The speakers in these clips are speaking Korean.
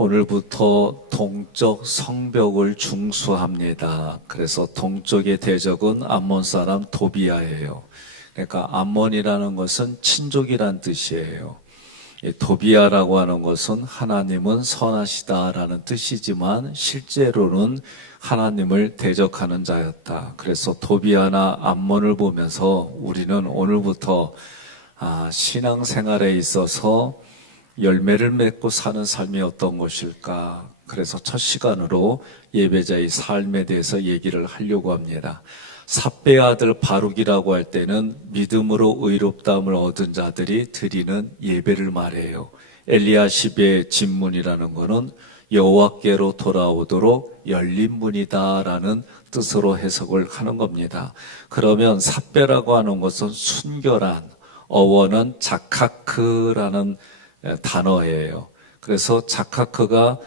오늘부터 동쪽 성벽을 중수합니다. 그래서 동쪽의 대적은 암몬 사람 도비아예요. 그러니까 암몬이라는 것은 친족이란 뜻이에요. 이 도비아라고 하는 것은 하나님은 선하시다라는 뜻이지만 실제로는 하나님을 대적하는 자였다. 그래서 도비아나 암몬을 보면서 우리는 오늘부터 아, 신앙생활에 있어서 열매를 맺고 사는 삶이 어떤 것일까? 그래서 첫 시간으로 예배자의 삶에 대해서 얘기를 하려고 합니다. 삽배의 아들 바룩이라고 할 때는 믿음으로 의롭다함을 얻은 자들이 드리는 예배를 말해요. 엘리야십의 진문이라는 것은 여호와께로 돌아오도록 열린 문이다라는 뜻으로 해석을 하는 겁니다. 그러면 삽배라고 하는 것은 순결한 어원은 자카크라는 단어예요. 그래서 자카크가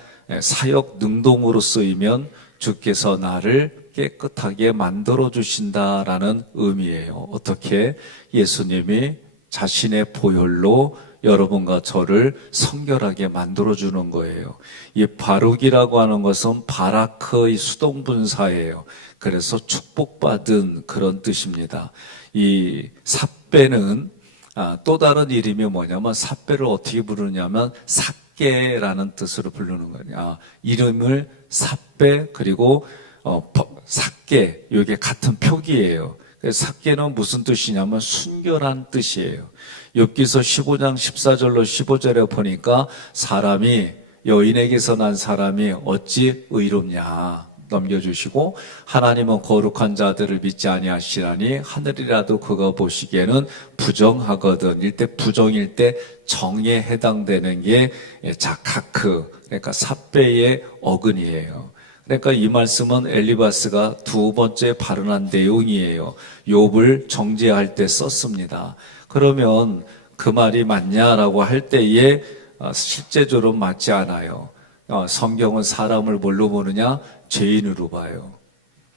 사역 능동으로 쓰이면 주께서 나를 깨끗하게 만들어 주신다라는 의미예요. 어떻게 예수님이 자신의 보혈로 여러분과 저를 성결하게 만들어 주는 거예요. 이 바룩이라고 하는 것은 바라크의 수동 분사예요. 그래서 축복받은 그런 뜻입니다. 이 삽배는 아, 또 다른 이름이 뭐냐면 삽배를 어떻게 부르냐면 삭개라는 뜻으로 부르는 거예요. 아, 이름을 삽배 그리고 어, 버- 삭개 이게 같은 표기예요. 삭개는 무슨 뜻이냐면 순결한 뜻이에요. 엽기서 15장 14절로 15절에 보니까 사람이 여인에게서 난 사람이 어찌 의롭냐 넘겨주시고 하나님은 거룩한 자들을 믿지 아니하시라니 하늘이라도 그가 보시기에는 부정하거든 일때 부정일 때 정에 해당되는 게 자카크 그러니까 삽배의 어근이에요. 그러니까 이 말씀은 엘리바스가 두 번째 발언한 내용이에요. 욥을 정죄할 때 썼습니다. 그러면 그 말이 맞냐라고 할 때에 어, 실제적으로 맞지 않아요. 어, 성경은 사람을 뭘로 보느냐? 죄인으로 봐요.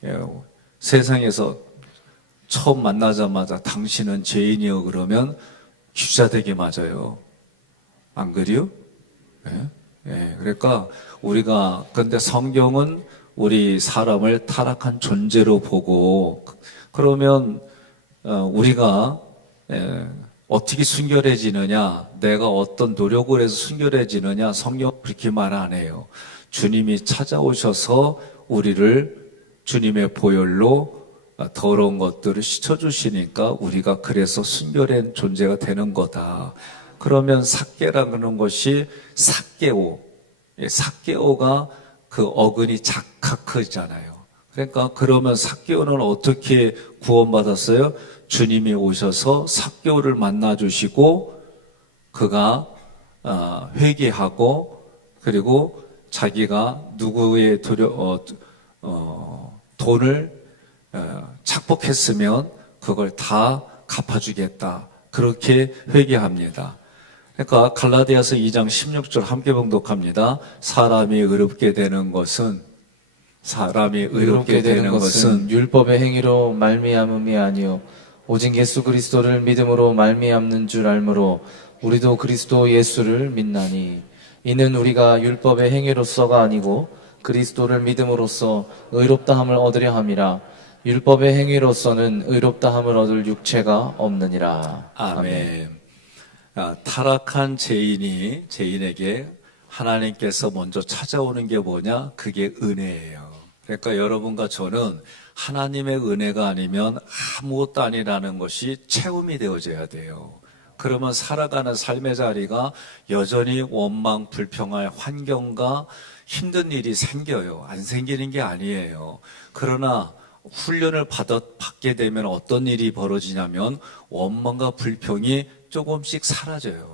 예, 세상에서 처음 만나자마자 당신은 죄인이요 그러면 귀자되게 맞아요. 안 그래요? 예? 예, 그러니까 우리가 근데 성경은 우리 사람을 타락한 존재로 보고 그러면 어, 우리가 예, 어떻게 순결해지느냐, 내가 어떤 노력을 해서 순결해지느냐, 성경 그렇게 말 안 해요. 주님이 찾아오셔서 우리를 주님의 보혈로 더러운 것들을 씻어주시니까 우리가 그래서 순결한 존재가 되는 거다. 그러면 삭개라는 것이 삭개오. 예, 삭개오가 그 어근이 자카크잖아요. 그러니까 그러면 삭개오는 어떻게 구원받았어요? 주님이 오셔서 삭개오를 만나 주시고 그가 어, 회개하고 그리고 자기가 누구의 도려, 어, 어, 돈을 어, 착복했으면 그걸 다 갚아주겠다. 그렇게 회개합니다. 그러니까 갈라디아서 2장 16절 함께 봉독합니다. 사람이 의롭게 되는 것은 사람이 의롭게 되는 것은 율법의 행위로 말미암음이 아니요 오직 예수 그리스도를 믿음으로 말미암는 줄 알므로 우리도 그리스도 예수를 믿나니 이는 우리가 율법의 행위로서가 아니고 그리스도를 믿음으로써 의롭다함을 얻으려 함이라 율법의 행위로서는 의롭다함을 얻을 육체가 없느니라 아멘. 아, 타락한 죄인이 죄인에게 하나님께서 먼저 찾아오는 게 뭐냐? 그게 은혜예요. 그러니까 여러분과 저는 하나님의 은혜가 아니면 아무것도 아니라는 것이 체험이 되어져야 돼요. 그러면 살아가는 삶의 자리가 여전히 원망, 불평할 환경과 힘든 일이 생겨요. 안 생기는 게 아니에요. 그러나 훈련을 받아, 받게 되면 어떤 일이 벌어지냐면 원망과 불평이 조금씩 사라져요.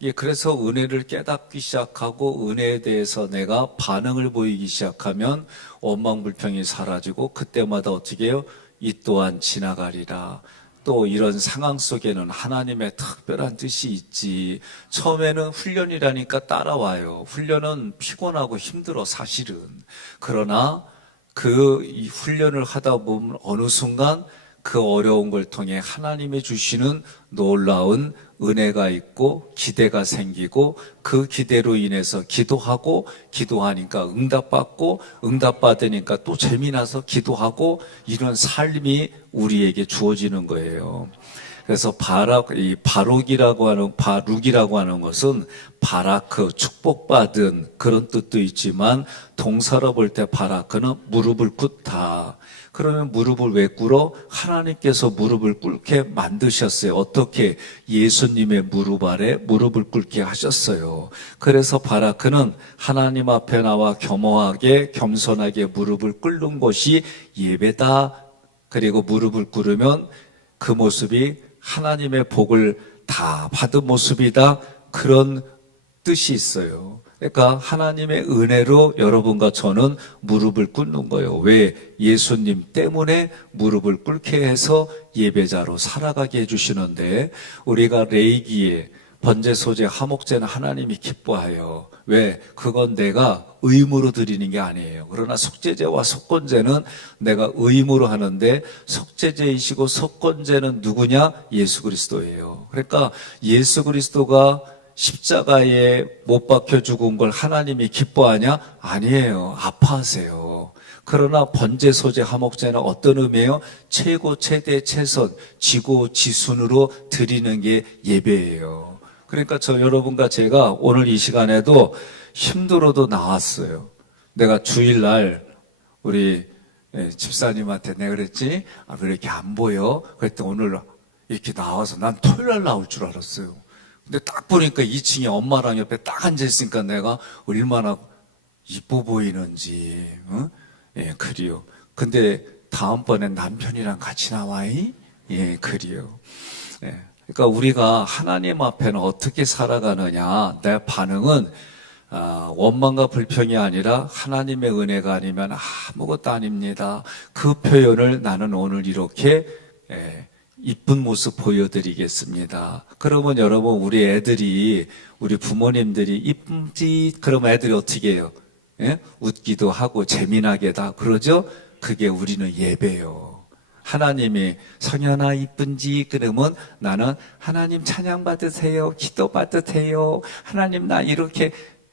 예, 그래서 은혜를 깨닫기 시작하고 은혜에 대해서 내가 반응을 보이기 시작하면 원망 불평이 사라지고 그때마다 어떻게 해요? 이 또한 지나가리라. 또 이런 상황 속에는 하나님의 특별한 뜻이 있지. 처음에는 훈련이라니까 따라와요. 훈련은 피곤하고 힘들어 사실은. 그러나 그이 훈련을 하다 보면 어느 순간 그 어려운 걸 통해 하나님이 주시는 놀라운 은혜가 있고 기대가 생기고 그 기대로 인해서 기도하고 기도하니까 응답받고 응답받으니까 또 재미나서 기도하고 이런 삶이 우리에게 주어지는 거예요. 그래서 바락, 이 바록이라고 하는, 바룩이라고 하는 것은 바라크, 축복받은 그런 뜻도 있지만 동사로 볼 때 바라크는 무릎을 꿇다. 그러면 무릎을 왜 꿇어? 하나님께서 무릎을 꿇게 만드셨어요. 어떻게? 예수님의 무릎 아래 무릎을 꿇게 하셨어요. 그래서 바라크는 하나님 앞에 나와 겸허하게, 겸손하게 무릎을 꿇는 것이 예배다. 그리고 무릎을 꿇으면 그 모습이 하나님의 복을 다 받은 모습이다. 그런 뜻이 있어요. 그러니까 하나님의 은혜로 여러분과 저는 무릎을 꿇는 거예요. 왜? 예수님 때문에 무릎을 꿇게 해서 예배자로 살아가게 해주시는데 우리가 레이기에 번제 소제 화목제는 하나님이 기뻐하여 왜 그건 내가 의무로 드리는 게 아니에요. 그러나 속죄제와 속건제는 내가 의무로 하는데 속죄제이시고 속건제는 누구냐? 예수 그리스도예요. 그러니까 예수 그리스도가 십자가에 못 박혀 죽은 걸 하나님이 기뻐하냐? 아니에요. 아파하세요. 그러나 번제 소제 화목제는 어떤 의미예요? 최고 최대 최선 지고 지순으로 드리는 게 예배예요. 그러니까 저 여러분과 제가 오늘 이 시간에도 힘들어도 나왔어요. 내가 주일날 우리 예, 집사님한테 내가 그랬지 아, 왜 이렇게 안 보여? 그랬더니 오늘 이렇게 나와서 난 토요일 날 나올 줄 알았어요. 근데 딱 보니까 2층에 엄마랑 옆에 딱 앉아있으니까 내가 얼마나 이뻐 보이는지, 응? 예, 그리요. 근데 다음번엔 남편이랑 같이 나와이? 예, 그리요. 예. 그러니까 우리가 하나님 앞에는 어떻게 살아가느냐, 내 반응은 아, 원망과 불평이 아니라 하나님의 은혜가 아니면 아무것도 아닙니다. 그 표현을 나는 오늘 이렇게 예, 이쁜 모습 보여드리겠습니다. 그러면 여러분 우리 애들이 우리 부모님들이 이쁜지 그러면 애들이 어떻게 해요? 예? 웃기도 하고 재미나게 다 그러죠? 그게 우리는 예배요. 하나님이 성현아 이쁜지 그러면 나는 하나님 찬양 받으세요. 기도 받으세요. 하나님 나 이렇게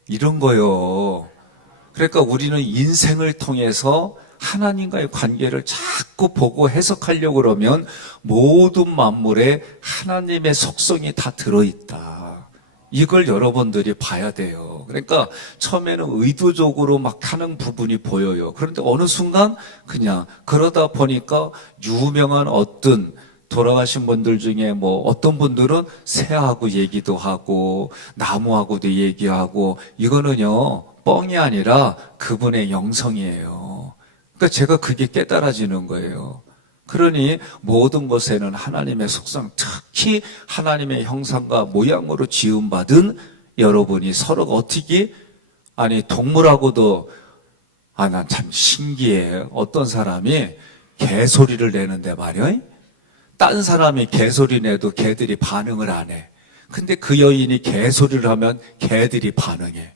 이런 거요. 그러니까 우리는 인생을 통해서 하나님과의 관계를 자꾸 보고 해석하려고 그러면 모든 만물에 하나님의 속성이 다 들어있다. 이걸 여러분들이 봐야 돼요. 그러니까 처음에는 의도적으로 막 하는 부분이 보여요. 그런데 어느 순간 그냥 그러다 보니까 유명한 어떤 돌아가신 분들 중에 뭐 어떤 분들은 새하고 얘기도 하고 나무하고도 얘기하고 이거는요 뻥이 아니라 그분의 영성이에요. 그러니까 제가 그게 깨달아지는 거예요. 그러니 모든 것에는 하나님의 속성, 특히 하나님의 형상과 모양으로 지음받은 여러분이 서로가 어떻게 아니 동물하고도 아 난 참 신기해. 어떤 사람이 개소리를 내는데 말이야. 딴 사람이 개소리 내도 개들이 반응을 안 해. 근데 그 여인이 개소리를 하면 개들이 반응해.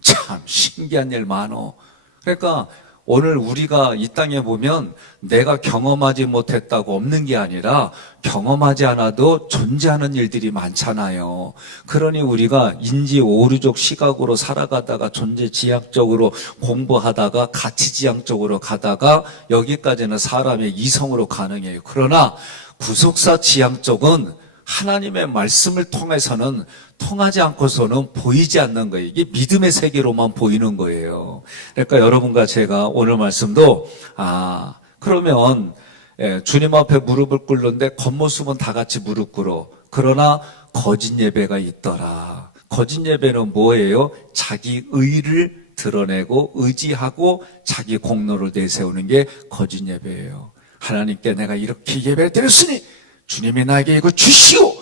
참 신기한 일 많어. 그러니까 오늘 우리가 이 땅에 보면 내가 경험하지 못했다고 없는 게 아니라 경험하지 않아도 존재하는 일들이 많잖아요. 그러니 우리가 인지 오류적 시각으로 살아가다가 존재 지향적으로 공부하다가 가치 지향적으로 가다가 여기까지는 사람의 이성으로 가능해요. 그러나 구속사 지향적은 하나님의 말씀을 통해서는 통하지 않고서는 보이지 않는 거예요. 이게 믿음의 세계로만 보이는 거예요. 그러니까 여러분과 제가 오늘 말씀도 아 그러면 예, 주님 앞에 무릎을 꿇는데 겉모습은 다 같이 무릎 꿇어. 그러나 거짓 예배가 있더라. 거짓 예배는 뭐예요? 자기 의를 드러내고 의지하고 자기 공로를 내세우는 게 거짓 예배예요. 하나님께 내가 이렇게 예배를 드렸으니 주님이 나에게 이거 주시오!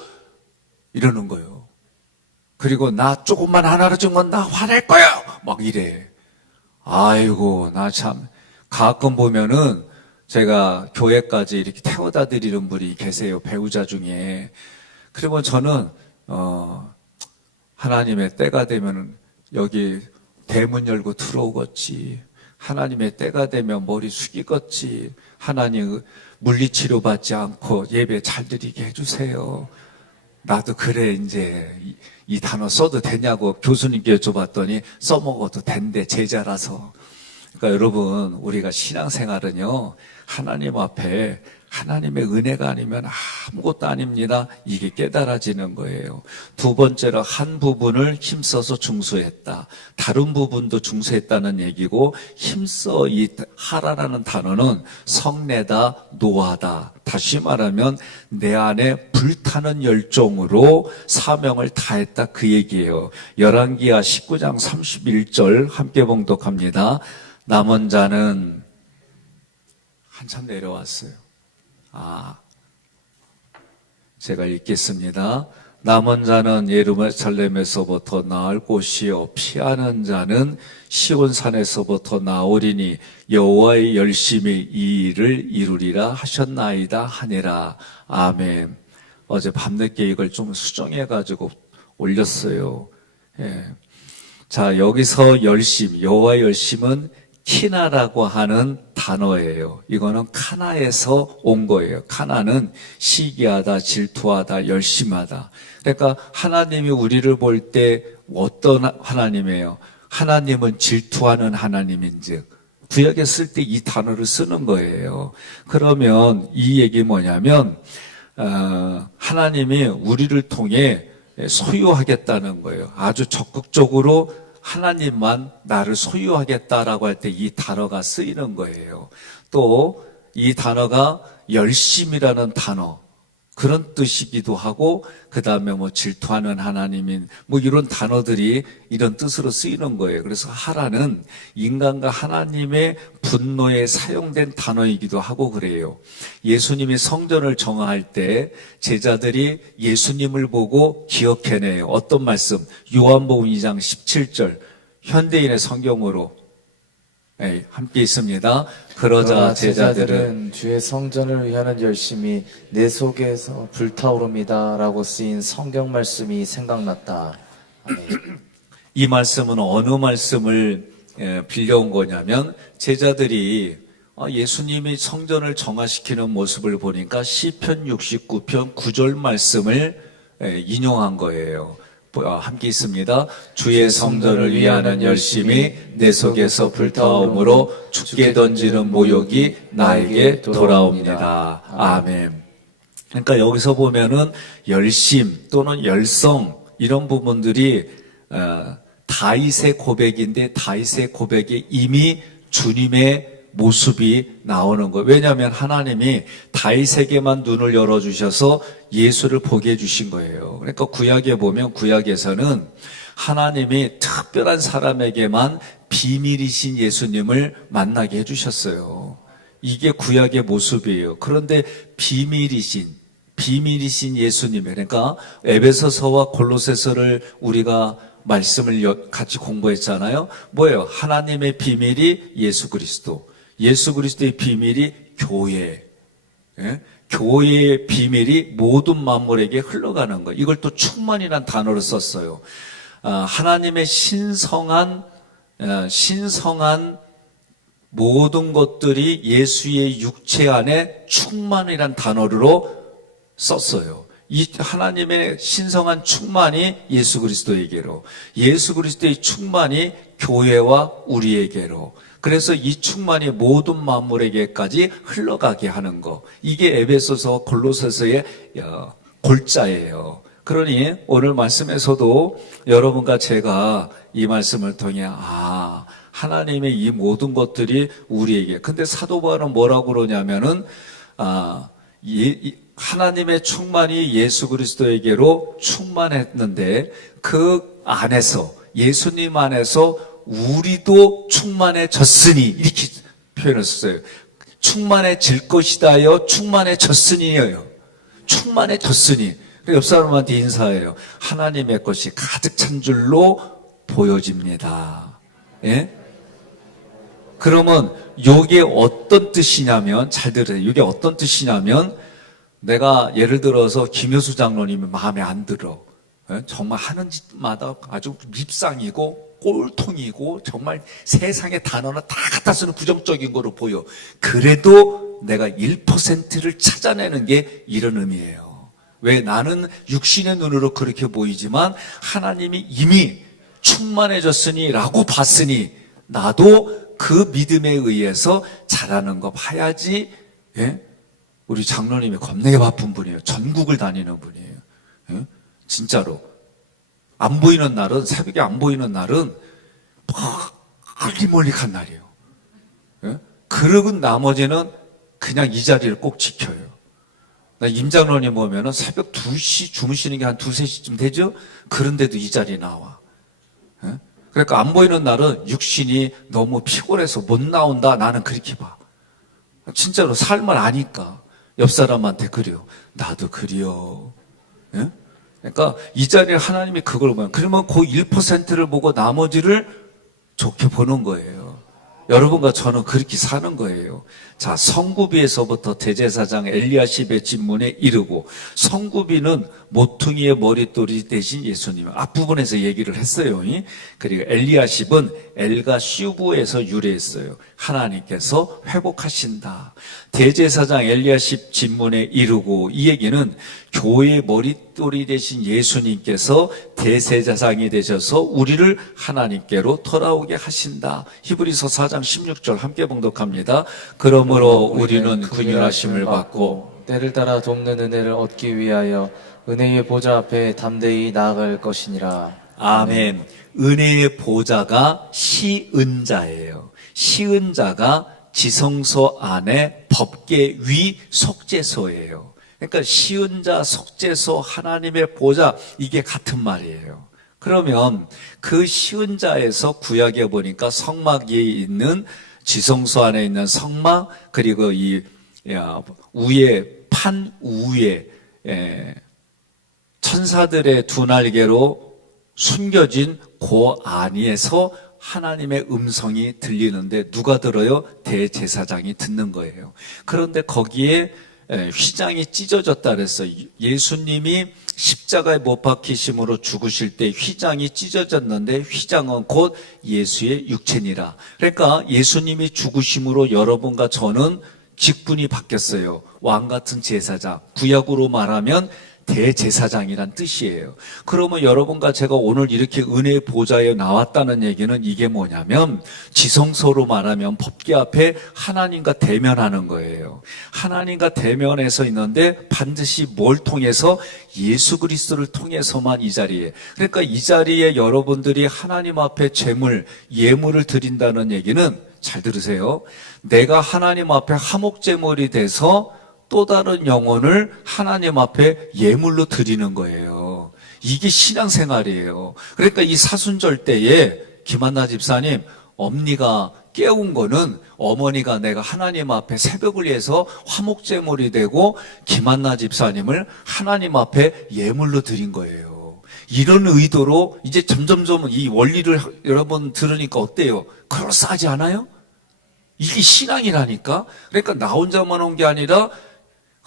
이러는 거예요. 그리고 나 조금만 하나로 주면 나 화낼 거야! 막 이래. 아이고, 나 참, 가끔 보면은 제가 교회까지 이렇게 태워다 드리는 분이 계세요. 배우자 중에. 그러면 저는, 어, 하나님의 때가 되면 여기 대문 열고 들어오겠지. 하나님의 때가 되면 머리 숙이겠지. 하나님 물리치료 받지 않고 예배 잘 드리게 해주세요. 나도 그래 이제 이, 이 단어 써도 되냐고 교수님께 여쭤봤더니 써먹어도 된대 제자라서. 그러니까 여러분 우리가 신앙생활은요 하나님 앞에 하나님의 은혜가 아니면 아무것도 아닙니다. 이게 깨달아지는 거예요. 두 번째로 한 부분을 힘써서 중수했다. 다른 부분도 중수했다는 얘기고 힘써 이 하라라는 단어는 성내다, 노하다. 다시 말하면 내 안에 불타는 열정으로 사명을 다했다 그 얘기예요. 열왕기하 19장 31절 함께 봉독합니다. 남은 자는 한참 내려왔어요. 아, 제가 읽겠습니다. 남은 자는 예루살렘에서부터 나을 곳이 없이하는 자는 시온 산에서부터 나오리니 여호와의 열심히 이 일을 이루리라 하셨나이다 하니라. 아멘. 어제 밤늦게 이걸 좀 수정해 가지고 올렸어요. 예. 자, 여기서 열심, 여호와의 열심은 키나라고 하는 단어예요. 이거는 카나에서 온 거예요. 카나는 시기하다, 질투하다, 열심하다. 그러니까 하나님이 우리를 볼 때 어떤 하나님이에요? 하나님은 질투하는 하나님인즉 구약에 쓸 때 이 단어를 쓰는 거예요. 그러면 이 얘기 뭐냐면 어, 하나님이 우리를 통해 소유하겠다는 거예요. 아주 적극적으로 하나님만 나를 소유하겠다라고 할 때 이 단어가 쓰이는 거예요. 또 이 단어가 열심이라는 단어 그런 뜻이기도 하고 그 다음에 뭐 질투하는 하나님인 뭐 이런 단어들이 이런 뜻으로 쓰이는 거예요. 그래서 하라는 인간과 하나님의 분노에 사용된 단어이기도 하고 그래요. 예수님이 성전을 정화할 때 제자들이 예수님을 보고 기억해내요. 어떤 말씀? 요한복음 2장 17절 현대인의 성경으로 예, 함께 있습니다. 그러자 제자들은 주의 성전을 위하는 열심이 내 속에서 불타오릅니다라고 쓰인 성경 말씀이 생각났다. 이 말씀은 어느 말씀을 예, 빌려온 거냐면 제자들이 아, 예수님이 성전을 정화시키는 모습을 보니까 시편 69편 9절 말씀을 예, 인용한 거예요. 어, 함께 있습니다. 주의 성전을 위하는 열심이 내 속에서 불타오므로 죽게 던지는 모욕이 나에게 돌아옵니다. 아멘. 그러니까 여기서 보면은 열심 또는 열성 이런 부분들이 어, 다윗의 고백인데 다윗의 고백에 이미 주님의 모습이 나오는 거예요. 왜냐하면 하나님이 다윗에게만 눈을 열어주셔서 예수를 보게 해주신 거예요. 그러니까 구약에 보면 구약에서는 하나님이 특별한 사람에게만 비밀이신 예수님을 만나게 해주셨어요. 이게 구약의 모습이에요. 그런데 비밀이신 비밀이신 예수님 그러니까 에베소서와 골로새서를 우리가 말씀을 여- 같이 공부했잖아요. 뭐예요? 하나님의 비밀이 예수 그리스도. 예수 그리스도의 비밀이 교회. 예? 교회의 비밀이 모든 만물에게 흘러가는 거. 이걸 또 충만이란 단어를 썼어요. 아, 하나님의 신성한 어, 신성한 모든 것들이 예수의 육체 안에 충만이란 단어로 썼어요. 이 하나님의 신성한 충만이 예수 그리스도에게로, 예수 그리스도의 충만이 교회와 우리에게로. 그래서 이 충만이 모든 만물에게까지 흘러가게 하는 거. 이게 에베소서 골로새서의 어, 골자예요. 그러니 오늘 말씀에서도 여러분과 제가 이 말씀을 통해 아 하나님의 이 모든 것들이 우리에게 근데 사도 바울은 뭐라고 그러냐면은 아 예, 이- 하나님의 충만이 예수 그리스도에게로 충만했는데 그 안에서 예수님 안에서 우리도 충만해졌으니 이렇게 표현했어요. 충만해질 것이다요. 충만해졌으니요. 충만해졌으니. 옆 사람한테 인사해요. 하나님의 것이 가득 찬 줄로 보여집니다. 예? 그러면 요게 어떤 뜻이냐면 잘 들으세요. 이게 어떤 뜻이냐면 내가 예를 들어서 김효수 장로님이 마음에 안 들어. 예? 정말 하는 짓마다 아주 밉상이고 꼴통이고 정말 세상의 단어나 다 갖다 쓰는 부정적인 거로 보여. 그래도 내가 1%를 찾아내는 게 이런 의미예요. 왜 나는 육신의 눈으로 그렇게 보이지만 하나님이 이미 충만해졌으니 라고 봤으니 나도 그 믿음에 의해서 잘하는 거 봐야지 예? 우리 장로님이 겁나게 바쁜 분이에요. 전국을 다니는 분이에요. 예? 진짜로. 안 보이는 날은, 새벽에 안 보이는 날은, 멀리 멀리 간 날이에요. 예? 그러고 나머지는 그냥 이 자리를 꼭 지켜요. 나 임장로님 보면은 새벽 2시 주무시는 게 한 2, 3시쯤 되죠? 그런데도 이 자리에 나와. 예? 그러니까 안 보이는 날은 육신이 너무 피곤해서 못 나온다. 나는 그렇게 봐. 진짜로 삶을 아니까 옆 사람한테 그려. 나도 그려. 예? 그러니까 이 자리에 하나님이 그걸 보면 그러면 그 1%를 보고 나머지를 좋게 보는 거예요. 여러분과 저는 그렇게 사는 거예요. 자, 성구비에서부터 대제사장 엘리야십의 집문에 이르고 성구비는 모퉁이의 머릿돌이 대신 예수님 앞부분에서 얘기를 했어요. 그리고 엘리야십은 엘가 슈브에서 유래했어요. 하나님께서 회복하신다. 대제사장 엘리야십 집문에 이르고 이 얘기는 교회의 머릿돌이 되신 예수님께서 대세자상이 되셔서 우리를 하나님께로 돌아오게 하신다. 히브리서 4장 16절 함께 봉독합니다. 그 러므로 우리는 근율하심을 받고 때를 따라 돕는 은혜를 얻기 위하여 은혜의 보좌 앞에 담대히 나아갈 것이니라. 아멘. 은혜의 보좌가 시은자예요. 시은자가 지성소 안에 법계 위 속죄소예요. 그러니까 시은자 속죄소 하나님의 보좌 이게 같은 말이에요. 그러면 그 시은자에서 구약에 보니까 성막이 있는 지성소 안에 있는 성막 그리고 이 야, 위에 판 위에 예, 천사들의 두 날개로 숨겨진 그 안에서 하나님의 음성이 들리는데 누가 들어요? 대제사장이 듣는 거예요. 그런데 거기에 에, 휘장이 찢어졌다 그랬어요. 예수님이 십자가에 못 박히심으로 죽으실 때 휘장이 찢어졌는데 휘장은 곧 예수의 육체니라. 그러니까 예수님이 죽으심으로 여러분과 저는 직분이 바뀌었어요. 왕 같은 제사장. 구약으로 말하면 대제사장이란 뜻이에요. 그러면 여러분과 제가 오늘 이렇게 은혜의 보좌에 나왔다는 얘기는 이게 뭐냐면 지성소로 말하면 법계 앞에 하나님과 대면하는 거예요. 하나님과 대면해서 있는데 반드시 뭘 통해서 예수 그리스도를 통해서만 이 자리에 그러니까 이 자리에 여러분들이 하나님 앞에 제물 예물을 드린다는 얘기는 잘 들으세요. 내가 하나님 앞에 화목제물이 돼서 또 다른 영혼을 하나님 앞에 예물로 드리는 거예요. 이게 신앙생활이에요. 그러니까 이 사순절 때에 김한나 집사님 엄니가 깨운 거는 어머니가 내가 하나님 앞에 새벽을 위해서 화목제물이 되고 김한나 집사님을 하나님 앞에 예물로 드린 거예요. 이런 의도로 이제 점점점 이 원리를 여러분 들으니까 어때요? 그럴싸하지 않아요? 이게 신앙이라니까? 그러니까 나 혼자만 온 게 아니라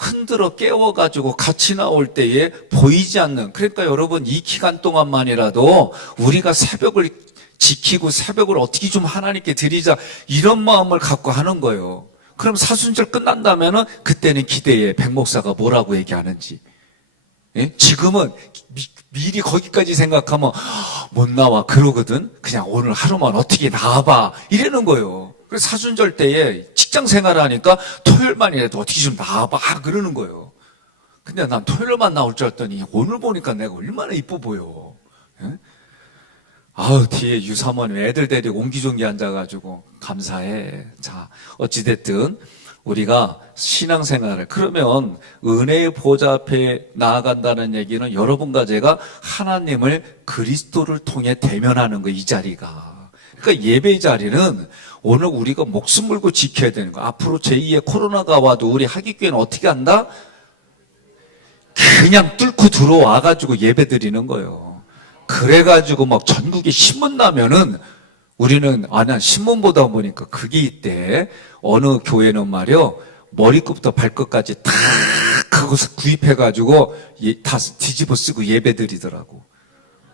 흔들어 깨워가지고 같이 나올 때에 보이지 않는, 그러니까 여러분 이 기간 동안만이라도 우리가 새벽을 지키고 새벽을 어떻게 좀 하나님께 드리자, 이런 마음을 갖고 하는 거예요. 그럼 사순절 끝난다면은 그때는 기대해. 백목사가 뭐라고 얘기하는지. 예? 지금은 미, 미리 거기까지 생각하면 아, 못 나와 그러거든. 그냥 오늘 하루만 어떻게 나와봐 이러는 거예요. 그래서 사순절 때에 직장 생활하니까 토요일만이라도 어떻게 좀 나와봐 그러는 거예요. 근데 난 토요일만 나올 줄 알았더니 오늘 보니까 내가 얼마나 이뻐 보여. 예? 아우 뒤에 유사모님 애들 데리고 옹기종기 앉아가지고 감사해. 자 어찌됐든 우리가 신앙생활을 그러면 은혜의 보좌 앞에 나아간다는 얘기는 여러분과 제가 하나님을 그리스도를 통해 대면하는 거 이 자리가. 그러니까 예배 자리는 오늘 우리가 목숨 걸고 지켜야 되는 거. 앞으로 제2의 코로나가 와도 우리 하기교회는 어떻게 한다? 그냥 뚫고 들어와 가지고 예배 드리는 거예요. 그래 가지고 막 전국에 신문 나면은 우리는 아난 신문 보다 보니까 그게 있대. 어느 교회는 말이요 머리끝부터 발끝까지 다 그것을 구입해 가지고 예- 다 뒤집어 쓰고 예배 드리더라고.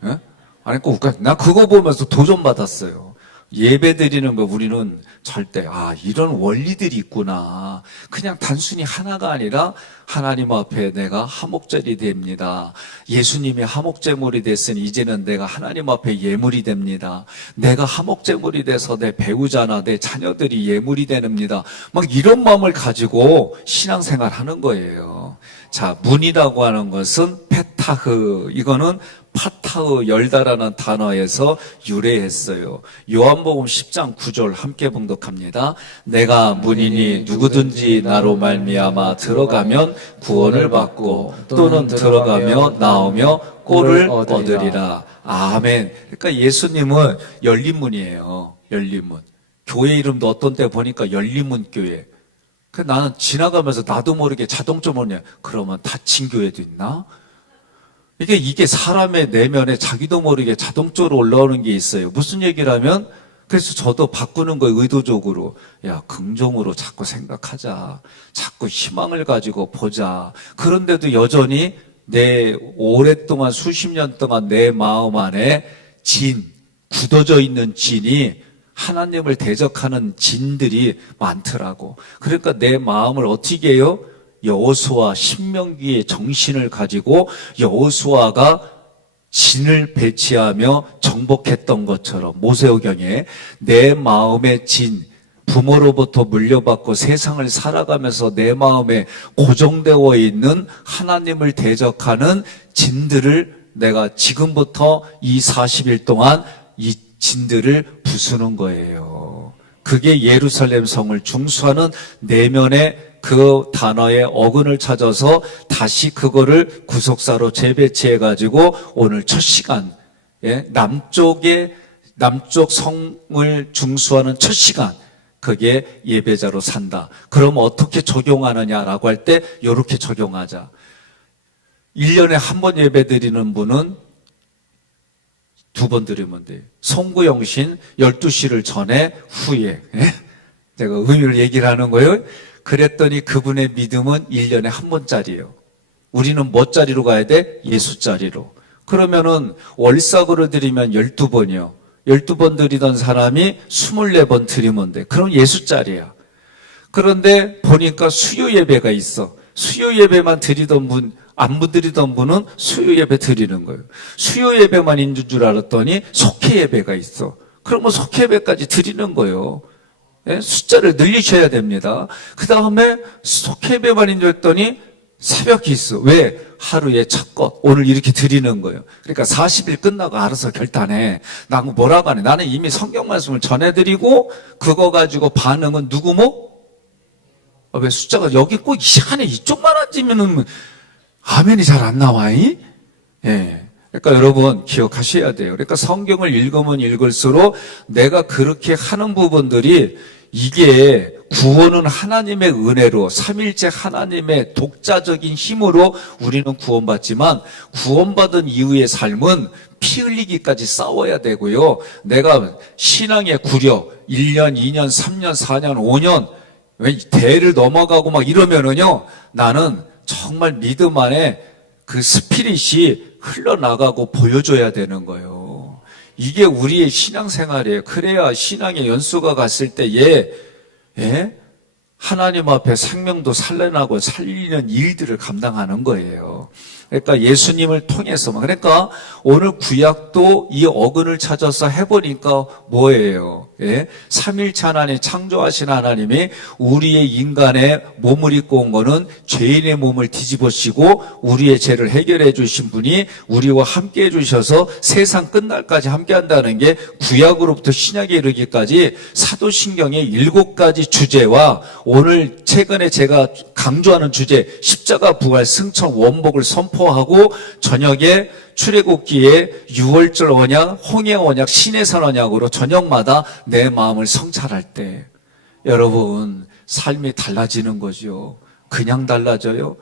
예? 아니, 꼭, 나 그거 보면서 도전 받았어요. 예배 드리는 거 우리는 절대, 아, 이런 원리들이 있구나. 그냥 단순히 하나가 아니라 하나님 앞에 내가 하목절이 됩니다. 예수님이 하목제물이 됐으니 이제는 내가 하나님 앞에 예물이 됩니다. 내가 하목제물이 돼서 내 배우자나 내 자녀들이 예물이 됩니다. 막 이런 마음을 가지고 신앙생활 하는 거예요. 자, 문이라고 하는 것은 페타흐. 이거는 파타흐 열다라는 단어에서 유래했어요. 요한복음 10장 9절 함께 봉독합니다. 내가 문이니 누구든지 나로 말미암아 들어가면 구원을 받고 또는 들어가며 나오며 꼴을 얻으리라. 아멘. 그러니까 예수님은 열린 문이에요. 열린 문. 교회 이름도 어떤 때 보니까 열린 문 교회. 그 나는 지나가면서 나도 모르게 자동적으로 뭐냐 그러면 닫힌 교회도 있나? 이게 이게 사람의 내면에 자기도 모르게 자동적으로 올라오는 게 있어요. 무슨 얘기를 하면 그래서 저도 바꾸는 거예요, 의도적으로. 야, 긍정으로 자꾸 생각하자. 자꾸 희망을 가지고 보자. 그런데도 여전히 내 오랫동안 수십 년 동안 내 마음 안에 진, 굳어져 있는 진이 하나님을 대적하는 진들이 많더라고. 그러니까 내 마음을 어떻게 해요? 여호수아 신명기의 정신을 가지고 여호수아가 진을 배치하며 정복했던 것처럼 모세오경에 내 마음의 진 부모로부터 물려받고 세상을 살아가면서 내 마음에 고정되어 있는 하나님을 대적하는 진들을 내가 지금부터 이 40일 동안 이 진들을 부수는 거예요. 그게 예루살렘 성을 중수하는 내면의 그 단어의 어근을 찾아서 다시 그거를 구속사로 재배치해 가지고 오늘 첫 시간 예, 남쪽에 남쪽 성을 중수하는 첫 시간 그게 예배자로 산다. 그럼 어떻게 적용하느냐라고 할 때 이렇게 적용하자. 1년에 한 번 예배 드리는 분은 두번 드리면 돼요. 송구영신 12시를 전에 후에. 예? 제가 의미를 얘기를 하는 거예요. 그랬더니 그분의 믿음은 1년에 한 번짜리예요. 우리는 뭐 짜리로 가야 돼? 예수 짜리로. 그러면은 월삭으로 드리면 12번이요. 12번 드리던 사람이 24번 드리면 돼. 그럼 예수 짜리야. 그런데 보니까 수요 예배가 있어. 수요 예배만 드리던 분, 안 드리던 분은 수요 예배 드리는 거예요. 수요 예배만 있는 줄 알았더니 속회 예배가 있어. 그러면 속회 예배까지 드리는 거예요. 예? 숫자를 늘리셔야 됩니다. 그 다음에 속회 예배만 있는 줄 알았더니 새벽 기수. 왜? 하루에 첫 것. 오늘 이렇게 드리는 거예요. 그러니까 40일 끝나고 알아서 결단해. 나 뭐라고 하네. 나는 이미 성경 말씀을 전해드리고 그거 가지고 반응은 누구 뭐? 아, 왜 숫자가 여기 꼭이 시간에 이쪽만 앉으면은 아멘이 잘 안 나와, 이? 예. 그러니까 여러분 기억하셔야 돼요. 그러니까 성경을 읽으면 읽을수록 내가 그렇게 하는 부분들이 이게 구원은 하나님의 은혜로 삼일째 하나님의 독자적인 힘으로 우리는 구원받지만 구원받은 이후의 삶은 피 흘리기까지 싸워야 되고요. 내가 신앙의 구력 1년, 2년, 3년, 4년, 5년 왜 대를 넘어가고 막 이러면은요, 나는 정말 믿음 안에 그 스피릿이 흘러나가고 보여줘야 되는 거예요. 이게 우리의 신앙생활이에요. 그래야 신앙의 연수가 갔을 때, 예, 예? 하나님 앞에 생명도 살려나고 살리는 일들을 감당하는 거예요. 그러니까 예수님을 통해서, 그러니까 오늘 구약도 이 어근을 찾아서 해보니까 뭐예요? 예? 삼일체 하나님 창조하신 하나님이 우리의 인간의 몸을 입고 온 거는 죄인의 몸을 뒤집어쓰고 우리의 죄를 해결해 주신 분이 우리와 함께 해 주셔서 세상 끝날까지 함께 한다는 게 구약으로부터 신약에 이르기까지 사도신경의 일곱 가지 주제와 오늘 최근에 제가 강조하는 주제 십자가 부활 승천 원복을 선포 하고 저녁에 출애굽기에 6월절 언약, 홍해 언약, 신해산 언약으로 저녁마다 내 마음을 성찰할 때 여러분 삶이 달라지는 거죠. 그냥 달라져요.